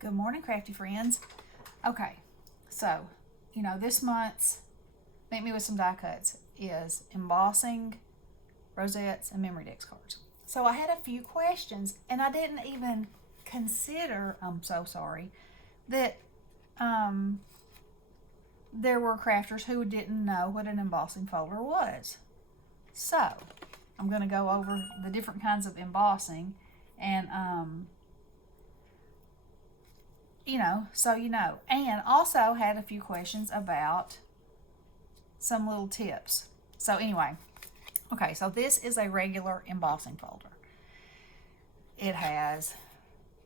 Good morning, crafty friends. Okay, so, this month's Make Me With Some Die Cuts is embossing, rosettes, and memory dex cards. So I had a few questions, and I didn't even consider, I'm so sorry, that there were crafters who didn't know what an embossing folder was. So, I'm going to go over the different kinds of embossing and and also had a few questions about some little tips. So anyway, okay, so this is a regular embossing folder. It has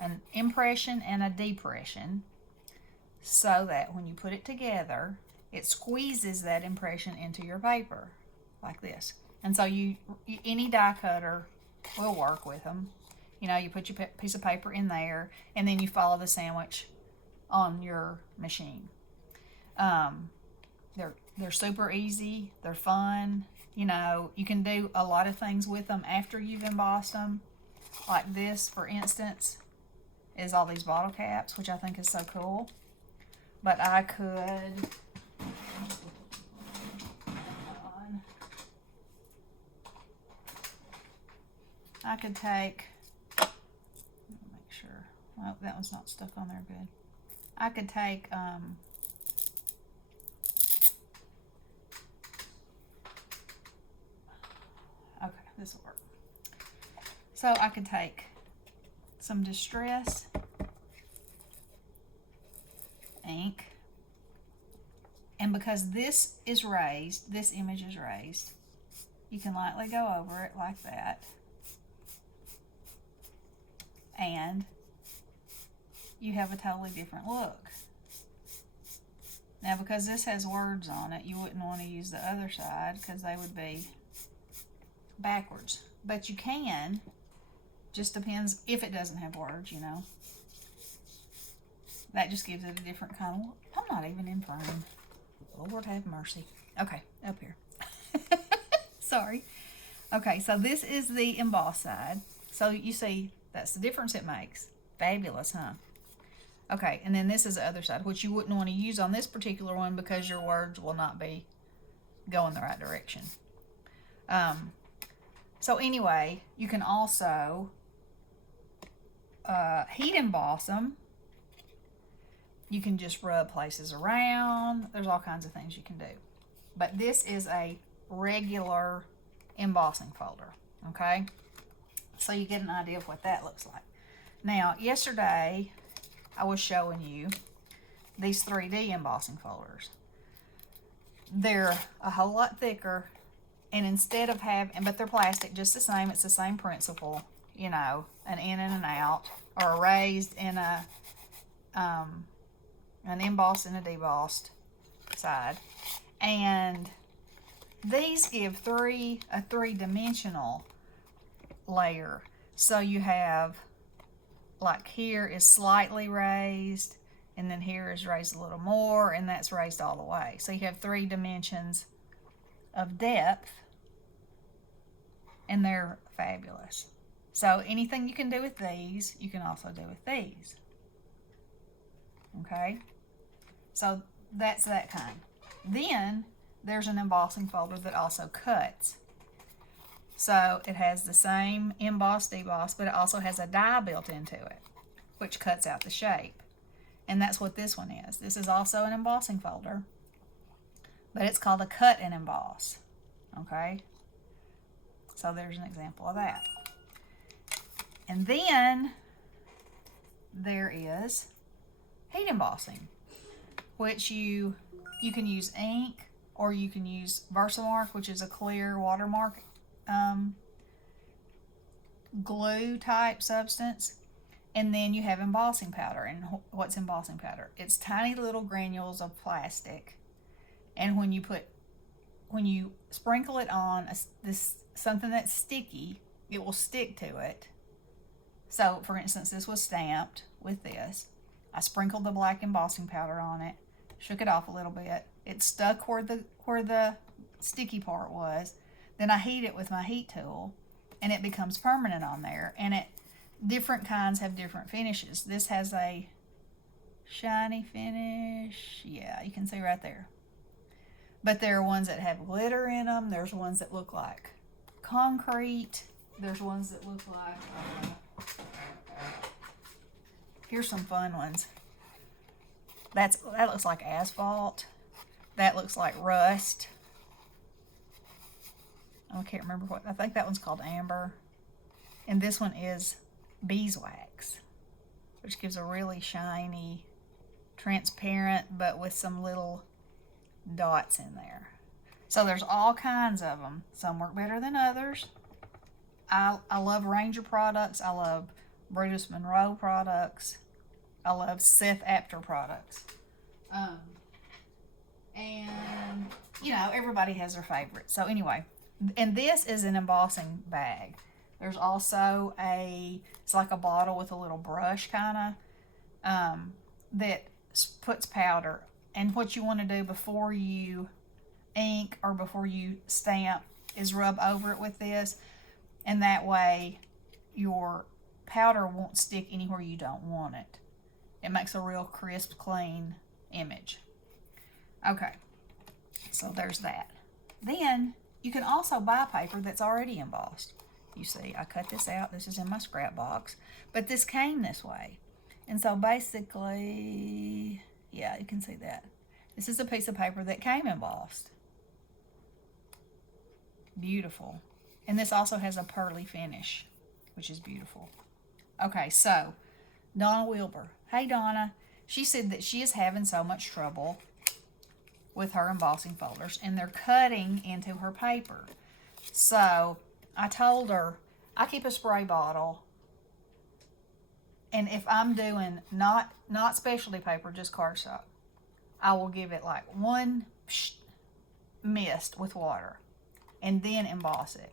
an impression and a depression, so that when you put it together, it squeezes that impression into your paper like this. And so any die cutter will work with them. You put your piece of paper in there, and then you follow the sandwich on your machine. They're super easy. They're fun. You can do a lot of things with them after you've embossed them. Like this, for instance, is all these bottle caps, which I think is so cool. But I could... I could take... Make sure... Oh, that one's not stuck on there good. I could take... Okay, this will work. So I could take some Distress ink, and because this is raised, this image is raised, you can lightly go over it like that, and you have a totally different look. Now, because this has words on it, you wouldn't want to use the other side because they would be backwards. But you can, just depends if it doesn't have words, That just gives it a different kind of look. I'm not even in frame. Lord have mercy. Okay, up here. Sorry. Okay, so this is the emboss side. So you see, that's the difference it makes. Fabulous, huh? Okay, and then this is the other side, which you wouldn't want to use on this particular one because your words will not be going the right direction. So anyway, you can also heat emboss them. You can just rub places around. There's all kinds of things you can do. But this is a regular embossing folder, okay? So you get an idea of what that looks like. Now, yesterday, I was showing you these 3D embossing folders. They're a whole lot thicker, and instead of but they're plastic, just the same. It's the same principle, an in and an out, or a raised and an embossed and a debossed side. And these give a three-dimensional layer. So you have, like, here is slightly raised, and then here is raised a little more, and that's raised all the way. So you have 3 dimensions of depth, and they're fabulous. So anything you can do with these, you can also do with these. Okay? So that's that kind. Then there's an embossing folder that also cuts. So it has the same emboss, deboss, but it also has a die built into it, which cuts out the shape. And that's what this one is. This is also an embossing folder, but it's called a cut and emboss. Okay? So there's an example of that. And then there is heat embossing, which you can use ink, or you can use Versamark, which is a clear watermark glue type substance. And then you have embossing powder. And what's embossing powder? It's tiny little granules of plastic, and when you sprinkle it on something that's sticky, it will stick to it. So for instance, this was stamped with this. I sprinkled the black embossing powder on it, shook it off a little bit. It stuck where the sticky part was. Then I heat it with my heat tool, and it becomes permanent on there. And different kinds have different finishes. This has a shiny finish. Yeah, you can see right there. But there are ones that have glitter in them. There's ones that look like concrete. There's ones that look like, here's some fun ones. That looks like asphalt. That looks like rust. I can't remember what, I think that one's called amber. And this one is beeswax, which gives a really shiny, transparent, but with some little dots in there. So there's all kinds of them. Some work better than others. I love Ranger products. I love Brutus Monroe products. I love Seth Apter products. And, you know, everybody has their favorite. So anyway, and this is an embossing bag. There's also it's like a bottle with a little brush kind of, that puts powder. And what you want to do before you ink or before you stamp is rub over it with this. And that way your powder won't stick anywhere you don't want it. It makes a real crisp, clean image. Okay, so there's that. Then you can also buy paper that's already embossed. You see, I cut this out. This is in my scrap box. But this came this way. And so basically, yeah, you can see that. This is a piece of paper that came embossed. Beautiful. And this also has a pearly finish, which is beautiful. Okay, so Donna Wilbur. Hey, Donna. She said that she is having so much trouble with her embossing folders, and they're cutting into her paper. So I told her, I keep a spray bottle, and if I'm doing not specialty paper, just cardstock, I will give it like one mist with water and then emboss it.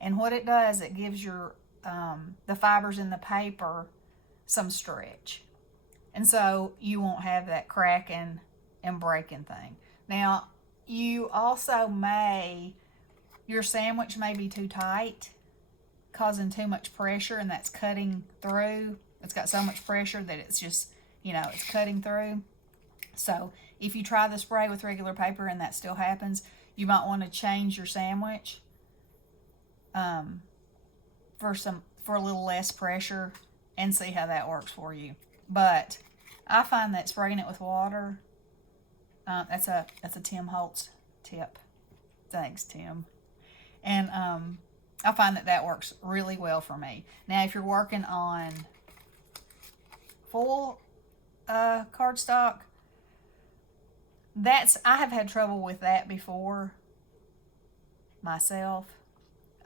And what it does, it gives your the fibers in the paper some stretch. And so you won't have that cracking and breaking thing. Now, you also your sandwich may be too tight, causing too much pressure, and that's cutting through. It's got so much pressure that it's just, it's cutting through. So if you try the spray with regular paper and that still happens, you might want to change your sandwich for a little less pressure and see how that works for you. But I find that spraying it with water, that's a Tim Holtz tip. Thanks, Tim. And I find that works really well for me. Now, if you're working on full cardstock, I have had trouble with that before myself.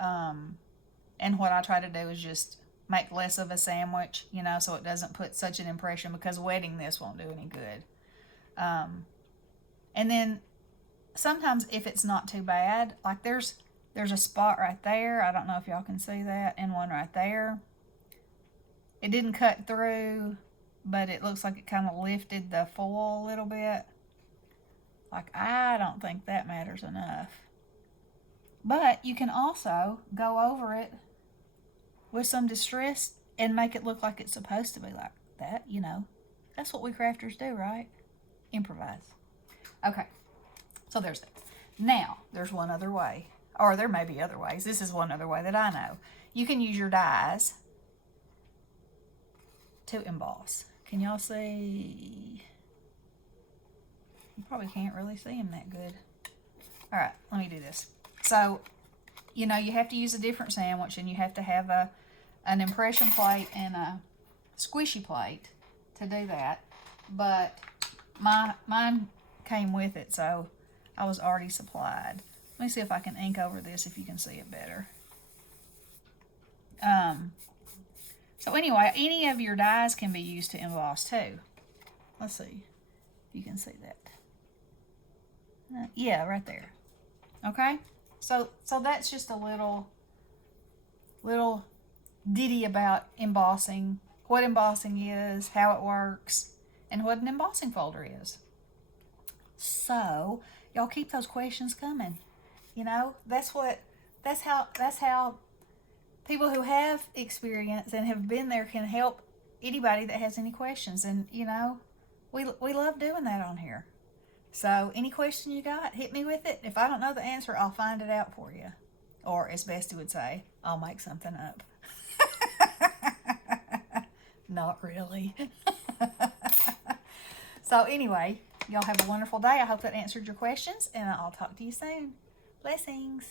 And what I try to do is just make less of a sandwich, so it doesn't put such an impression, because wetting this won't do any good. And then sometimes if it's not too bad, like there's a spot right there. I don't know if y'all can see that, and one right there. It didn't cut through, but it looks like it kind of lifted the foil a little bit. Like, I don't think that matters enough. But you can also go over it with some distress and make it look like it's supposed to be like that, That's what we crafters do, right? Improvise. Okay, so there's that. Now, there's one other way, or there may be other ways. This is one other way that I know. You can use your dies to emboss. Can y'all see? You probably can't really see them that good. All right, let me do this. So, you have to use a different sandwich, and you have to have an impression plate and a squishy plate to do that. But mine came with it, so I was already supplied. Let me see if I can ink over this, if you can see it better. So anyway, any of your dies can be used to emboss too. Let's see if you can see that. Yeah, right there. Okay, so that's just a little ditty about embossing, what embossing is, how it works, and what an embossing folder is. So y'all keep those questions coming. That's how people who have experience and have been there can help anybody that has any questions. And We love doing that on here. So any question you got, hit me with it. If I don't know the answer, I'll find it out for you. Or as Bestie would say, I'll make something up. Not really. So anyway, y'all have a wonderful day. I hope that answered your questions, and I'll talk to you soon. Blessings.